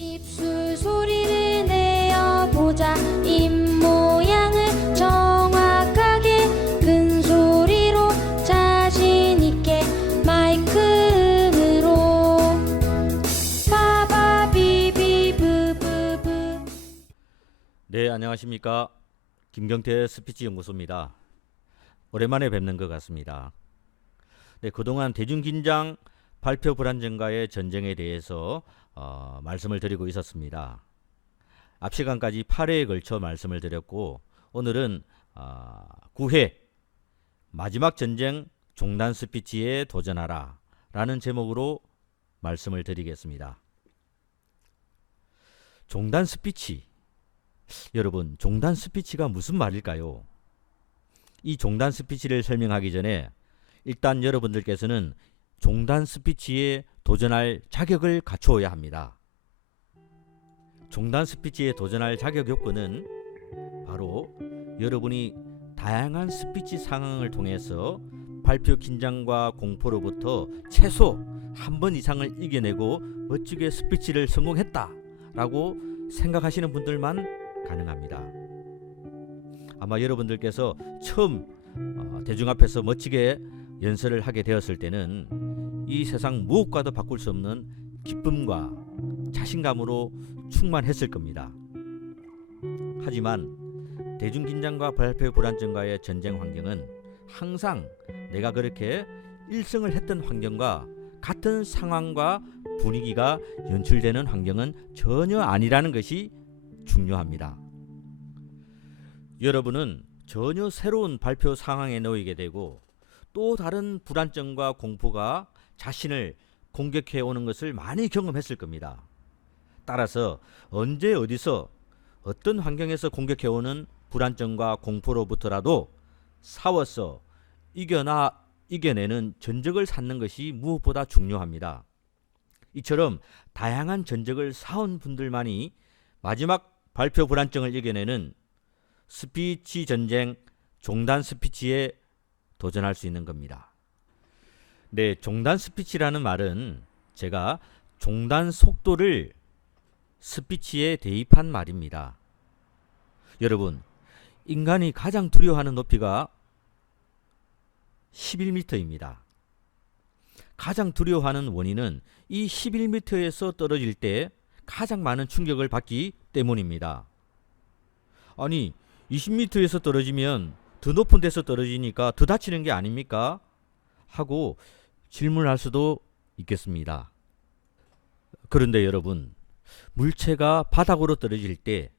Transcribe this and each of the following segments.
입술 소리를 내어보자 입 모양을 정확하게 큰 소리로 자신 있게 마이크로 바바비비브브브 네, 안녕하십니까. 김경태 스피치 연구소입니다. 오랜만에 뵙는 것 같습니다. 네, 그동안 대중 긴장 발표 불안정과의 전쟁에 대해서 어, 말씀을 드리고 있었습니다. 앞 시간까지 8회에 걸쳐 말씀을 드렸고 오늘은 어, 9회 마지막 전쟁 종단 스피치에 도전하라 라는 제목으로 말씀을 드리겠습니다. 종단 스피치 여러분, 종단 스피치가 무슨 말일까요? 이 종단 스피치를 설명하기 전에 일단 여러분들께서는 종단 스피치에 도전할 자격을 갖추어야 합니다. 종단 스피치에 도전할 자격 요건은 바로 여러분이 다양한 스피치 상황을 통해서 발표 긴장과 공포로부터 최소 한 번 이상을 이겨내고 멋지게 스피치를 성공했다라고 생각하시는 분들만 가능합니다. 아마 여러분들께서 처음 어, 대중 앞에서 멋지게 연설을 하게 되었을 때는 이 세상 무엇과도 바꿀 수 없는 기쁨과 자신감으로 충만했을 겁니다. 하지만 대중 긴장과 발표 불안증과의 전쟁 환경은 항상 내가 그렇게 일승을 했던 환경과 같은 상황과 분위기가 연출되는 환경은 전혀 아니라는 것이 중요합니다. 여러분은 전혀 새로운 발표 상황에 놓이게 되고 또 다른 불안증과 공포가 자신을 공격해 오는 것을 많이 경험했을 겁니다. 따라서 언제 어디서 어떤 환경에서 공격해 오는 불안증과 공포로부터라도 싸워서 이겨나 이겨내는 전적을 쌓는 것이 무엇보다 중요합니다. 이처럼 다양한 전적을 쌓은 분들만이 마지막 발표 불안증을 이겨내는 스피치 전쟁 종단 스피치에 도전할 수 있는 겁니다. 네, 종단 스피치라는 말은 제가 종단 속도를 스피치에 대입한 말입니다. 여러분, 인간이 가장 두려워하는 높이가 11m입니다. 가장 두려워하는 원인은 이 11m에서 떨어질 때 가장 많은 충격을 받기 때문입니다. 아니, 20m에서 떨어지면 더 높은 데서 떨어지니까 더 다치는 게 아닙니까? 하고 질문할 수도 있겠습니다. 그런데 여러분, 물체가 바닥으로 떨어질 때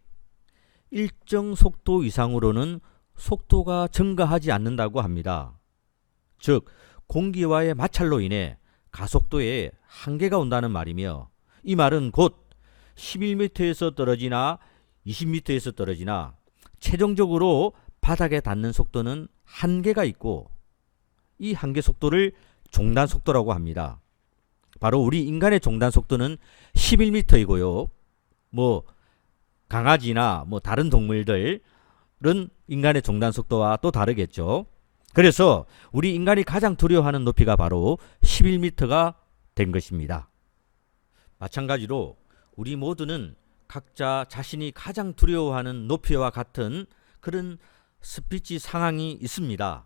일정 속도 이상으로는 속도가 증가하지 않는다고 합니다. 즉, 공기와의 마찰로 인해 가속도에 한계가 온다는 말이며 이 말은 곧 11m에서 떨어지나 20m에서 떨어지나 최종적으로 바닥에 닿는 속도는 한계가 있고 이 한계 속도를 종단 속도라고 합니다. 바로 우리 인간의 종단 속도는 11m이고요. 뭐 강아지나 뭐 다른 동물들은 인간의 종단 속도와 또 다르겠죠. 그래서 우리 인간이 가장 두려워하는 높이가 바로 11m가 된 것입니다. 마찬가지로 우리 모두는 각자 자신이 가장 두려워하는 높이와 같은 그런 스피치 상황이 있습니다.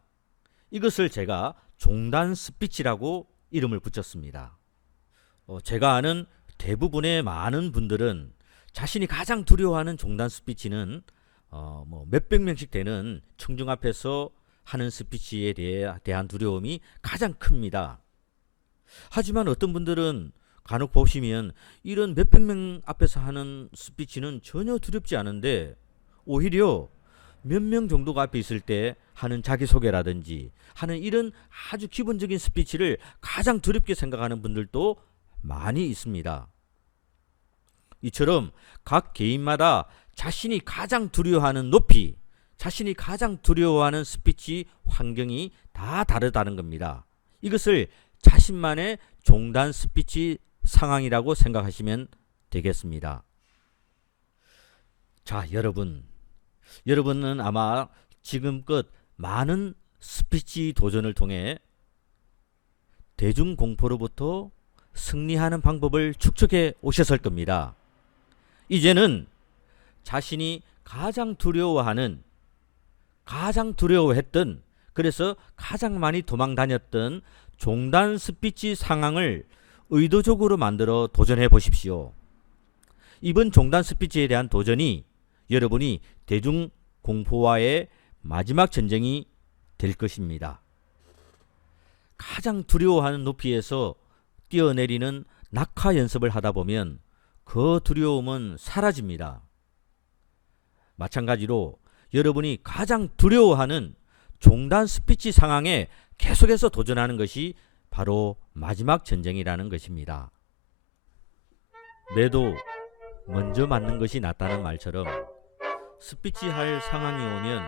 이것을 제가 종단 스피치라고 이름을 붙였습니다. 어, 제가 아는 대부분의 많은 분들은 자신이 가장 두려워하는 종단 스피치는 어, 뭐 몇백 명씩 되는 청중 앞에서 하는 스피치에 대해, 대한 두려움이 가장 큽니다. 하지만 어떤 분들은 간혹 보시면 이런 몇백 명 앞에서 하는 스피치는 전혀 두렵지 않은데 오히려 몇 명 정도가 앞에 있을 때 하는 자기소개라든지 하는 이런 아주 기본적인 스피치를 가장 두렵게 생각하는 분들도 많이 있습니다. 이처럼 각 개인마다 자신이 가장 두려워하는 높이, 자신이 가장 두려워하는 스피치 환경이 다 다르다는 겁니다. 이것을 자신만의 종단 스피치 상황이라고 생각하시면 되겠습니다. 자, 여러분. 여러분은 아마 지금껏 많은 스피치 도전을 통해 대중 공포로부터 승리하는 방법을 축적해 오셨을 겁니다. 이제는 자신이 가장 두려워하는 가장 두려워했던 그래서 가장 많이 도망 다녔던 종단 스피치 상황을 의도적으로 만들어 도전해 보십시오. 이번 종단 스피치에 대한 도전이 여러분이 대중 공포와의 마지막 전쟁이 될 것입니다. 가장 두려워하는 높이에서 뛰어내리는 낙하 연습을 하다 보면 그 두려움은 사라집니다. 마찬가지로 여러분이 가장 두려워하는 종단 스피치 상황에 계속해서 도전하는 것이 바로 마지막 전쟁이라는 것입니다. 매도 먼저 맞는 것이 낫다는 말처럼 스피치 할 상황이 오면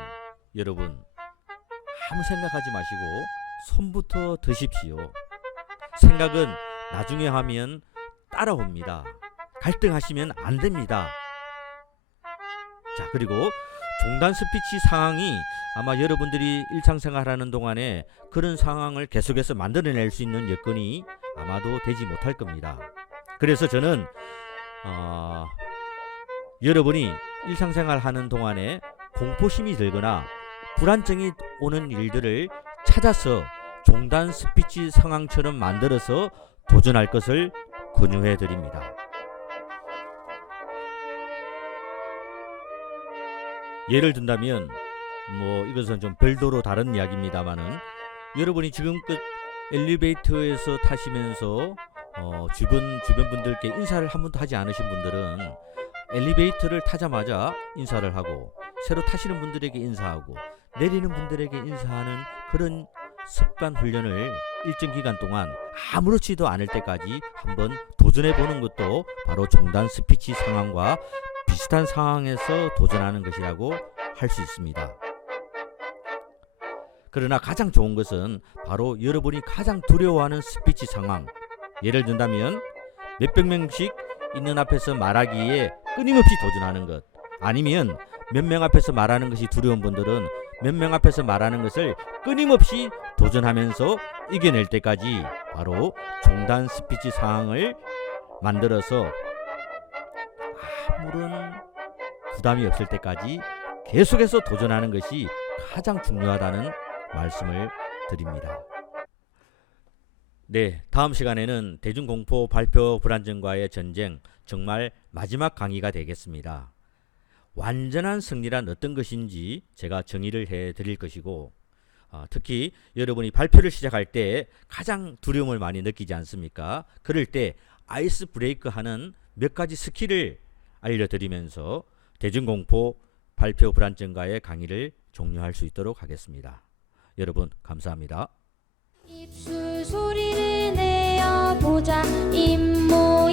여러분 아무 생각하지 마시고 손부터 드십시오. 생각은 나중에 하면 따라옵니다. 갈등하시면 안 됩니다. 자, 그리고 종단 스피치 상황이 아마 여러분들이 일상생활하는 동안에 그런 상황을 계속해서 만들어낼 수 있는 여건이 아마도 되지 못할 겁니다. 그래서 저는 어, 여러분이 일상생활 하는 동안에 공포심이 들거나 불안증이 오는 일들을 찾아서 종단 스피치 상황처럼 만들어서 도전할 것을 권유해 드립니다. 예를 든다면 뭐 이것은 좀 별도로 다른 이야기입니다만은 여러분이 지금껏 엘리베이터에서 타시면서 어, 주변 주변 분들께 인사를 한 번도 하지 않으신 분들은 엘리베이터를 타자마자 인사를 하고 새로 타시는 분들에게 인사하고 내리는 분들에게 인사하는 그런 습관 훈련을 일정 기간 동안 아무렇지도 않을 때까지 한번 도전해 보는 것도 바로 종단 스피치 상황과 비슷한 상황에서 도전하는 것이라고 할 수 있습니다. 그러나 가장 좋은 것은 바로 여러분이 가장 두려워하는 스피치 상황. 예를 든다면 몇백 명씩 있는 앞에서 말하기에 끊임없이 도전하는 것. 아니면 몇 명 앞에서 말하는 것이 두려운 분들은 몇 명 앞에서 말하는 것을 끊임없이 도전하면서 이겨낼 때까지 바로 종단 스피치 상황을 만들어서 아무런 부담이 없을 때까지 계속해서 도전하는 것이 가장 중요하다는 말씀을 드립니다. 네, 다음 시간에는 대중공포 발표 불안증과의 전쟁 정말 마지막 강의가 되겠습니다. 완전한 승리란 어떤 것인지 제가 정의를 해 드릴 것이고 어, 특히 여러분이 발표를 시작할 때 가장 두려움을 많이 느끼지 않습니까? 그럴 때 아이스 브레이크 하는 몇 가지 스킬을 알려드리면서 대중공포 발표 불안증과의 강의를 종료할 수 있도록 하겠습니다. 여러분 감사합니다. 입술 소리를 내어 보자. 입 모